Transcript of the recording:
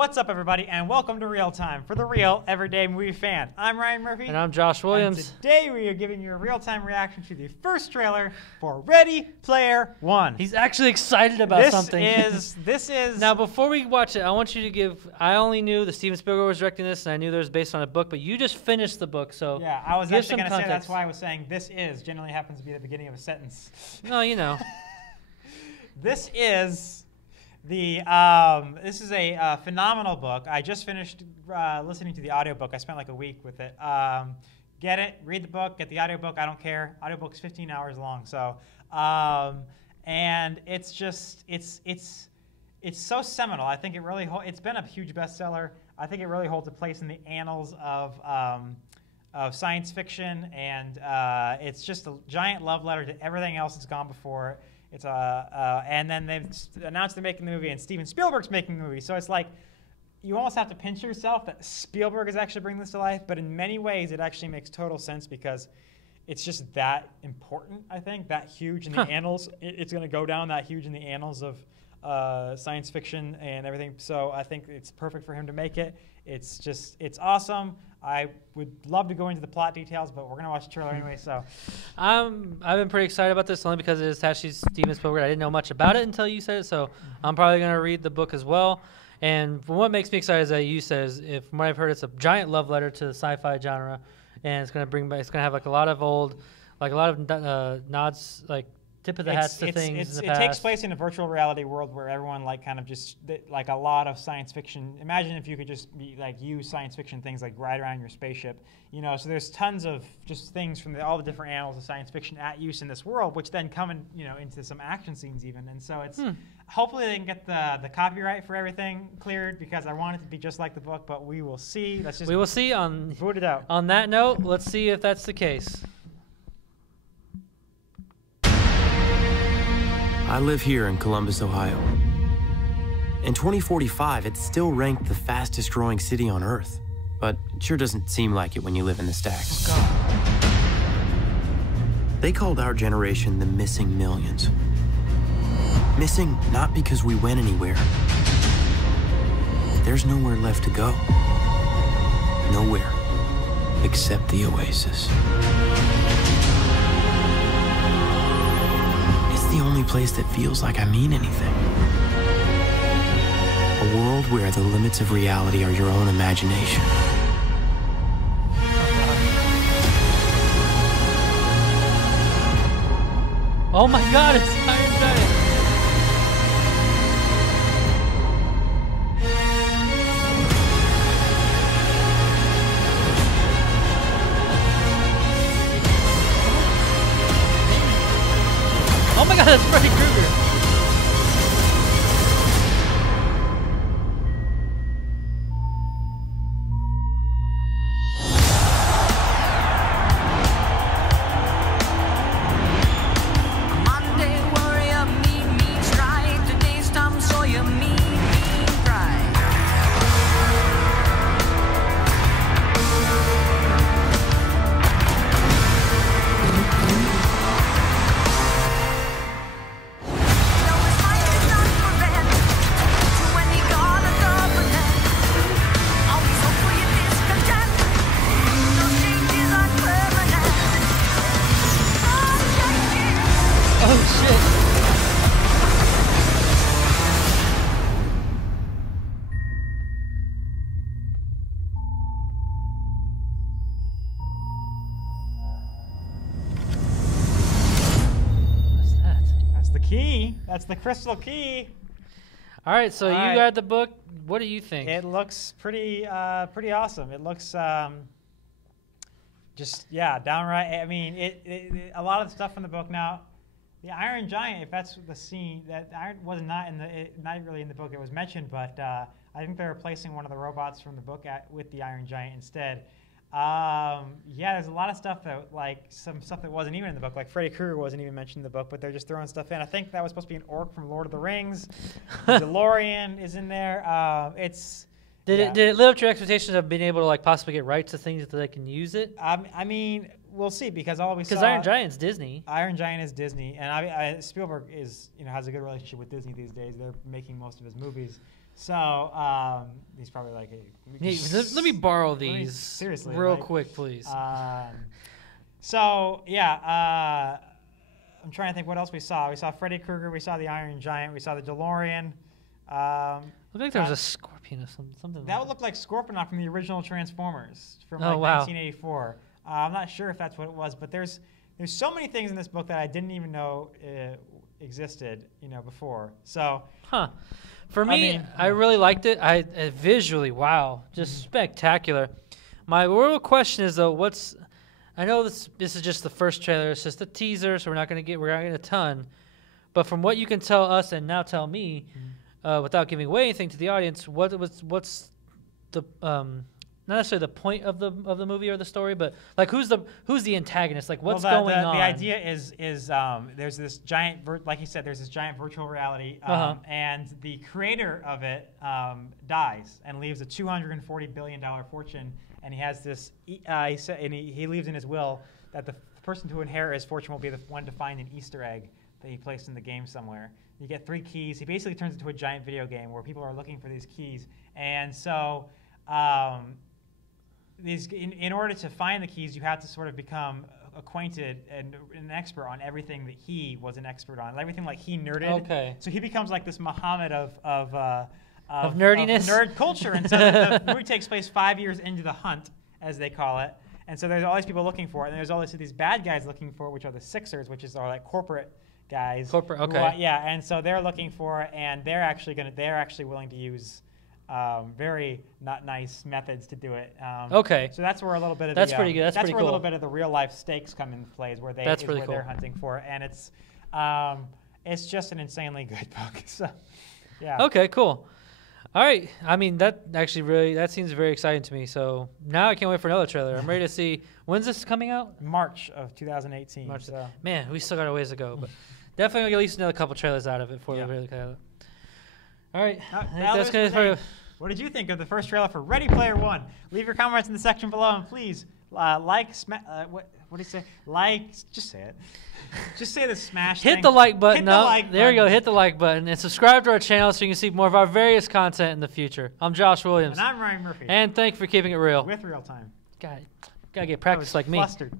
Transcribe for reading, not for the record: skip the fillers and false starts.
What's up, everybody, and welcome to Real Time for the real everyday movie fan. I'm Ryan Murphy. And I'm Josh Williams. And today we are giving you a real-time reaction to the first trailer for Ready Player One. He's actually excited about something. This is... Now, before we watch it, I want you to give... I only knew that Steven Spielberg was directing this, and I knew that it was based on a book, but you just finished the book, so... Yeah, I was actually going to say context. that's why I was saying this is generally happens to be the beginning of a sentence. No, you know. This is... This is a phenomenal book. I just finished listening to the audiobook. I spent like a week with it. Get it, read the book, get the audiobook. I don't care. Audiobook's 15 hours long. So, and it's just it's so seminal. I think it really it's been a huge bestseller. I think it really holds a place in the annals of science fiction, and it's just a giant love letter to everything else that's gone before. It's and then they've announced they're making the movie, and Steven Spielberg's making the movie. So it's like you almost have to pinch yourself that Spielberg is actually bringing this to life. But in many ways, it actually makes total sense because it's just that important. I think that huge in the annals. It's going to go down that huge in the annals of science fiction and everything. So I think it's perfect for him to make it. It's awesome. I would love to go into the plot details, but we're going to watch the trailer anyway. So, I've been pretty excited about this only because it is attached to Steven Spielberg. I didn't know much about it until you said it, so I'm probably going to read the book as well. And what makes me excited is that you said, from what I've heard, it's a giant love letter to the sci-fi genre, and it's going to have like a lot of nods, like tip of the hats to things in the past. It takes place in a virtual reality world where everyone like a lot of science fiction. Imagine if you could just use science fiction things like ride around your spaceship, so there's tons of just things from all the different annals of science fiction at use in this world, which then come in, into some action scenes even. And so it's hopefully they can get the copyright for everything cleared, because I want it to be just like the book, but we will see. We will see. Vote it out. On that note, let's see if that's the case. I live here in Columbus, Ohio. In 2045, it's still ranked the fastest growing city on Earth, but it sure doesn't seem like it when you live in the stacks. They called our generation the missing millions. Missing not because we went anywhere. There's nowhere left to go. Nowhere except the oasis. The only place that feels like I mean anything. A world where the limits of reality are your own imagination. Oh my God, it's Iron Giant. Oh my God, that's Freddy Krueger. Monday warrior, mean strike. Today's Tom Sawyer, mean pride. Oh shit. What's that? That's the key. That's the crystal key. All right, so you got the book. What do you think? It looks pretty awesome. It looks downright. I mean, a lot of the stuff in the book now. The Iron Giant, if that's the scene, that Iron was not really in the book. It was mentioned, but I think they're replacing one of the robots from the book with the Iron Giant instead. There's a lot of stuff that, some stuff that wasn't even in the book, like Freddy Krueger wasn't even mentioned in the book, but they're just throwing stuff in. I think that was supposed to be an orc from Lord of the Rings. DeLorean is in there. Did it live up to your expectations of being able to possibly get rights to things that they can use it? I mean, we'll see because all we saw. Because Iron Giant's Disney. Iron Giant is Disney, and Spielberg is has a good relationship with Disney these days. They're making most of his movies, so he's probably like, Hey, let me borrow these seriously, real like, quick, please. So yeah, I'm trying to think what else we saw. We saw Freddy Krueger, we saw the Iron Giant, we saw the DeLorean. Looked like there was a scorpion or something. That would look like Scorponok from the original Transformers from Oh, wow. 1984. I'm not sure if that's what it was, but there's so many things in this book that I didn't even know existed, before. So, For me, I really liked it. I visually, wow, just spectacular. My real question is though, I know this is just the first trailer. It's just a teaser, so we're not going to get a ton. But from what you can tell us and now tell me, without giving away anything to the audience, what's the not necessarily the point of the movie or the story, but like who's the antagonist? Like what's going on? The idea is there's this giant, like you said, there's this giant virtual reality, and the creator of it dies and leaves a $240 billion fortune. And he has this. He leaves in his will that the person to inherit his fortune will be the one to find an Easter egg that he placed in the game somewhere. You get 3 keys. He basically turns into a giant video game where people are looking for these keys. And so, in order to find the keys, you have to sort of become acquainted and an expert on everything that he was an expert on, everything like he nerded. Okay. So he becomes like this Muhammad of nerdiness, of nerd culture, and so the movie takes place 5 years into the hunt, as they call it, and so there's all these people looking for it, and there's all these bad guys looking for it, which are the Sixers, which are like corporate guys. Corporate, okay. Yeah, and so they're looking for it, and they're actually willing to use very not nice methods to do it. Okay. So that's where a little bit of that's pretty good. That's pretty where cool. a little bit of the real life stakes come into play, where they're hunting for it, and it's just an insanely good book. So, yeah. Okay, cool. All right. I mean, that seems very exciting to me. So now I can't wait for another trailer. I'm ready to see. When's this coming out? March of 2018. March. So. Man, we still got a ways to go, but definitely gonna get at least another couple trailers out of it before we really cut it. All right. What did you think of the first trailer for Ready Player One? Leave your comments in the section below, and please what do you say? Just say it. Just say the smash Hit thing. the like button. There you go. Hit the like button and subscribe to our channel so you can see more of our various content in the future. I'm Josh Williams. And I'm Ryan Murphy. And thank you for keeping it real. With ReelTime. God, gotta get practice like me. Flustered.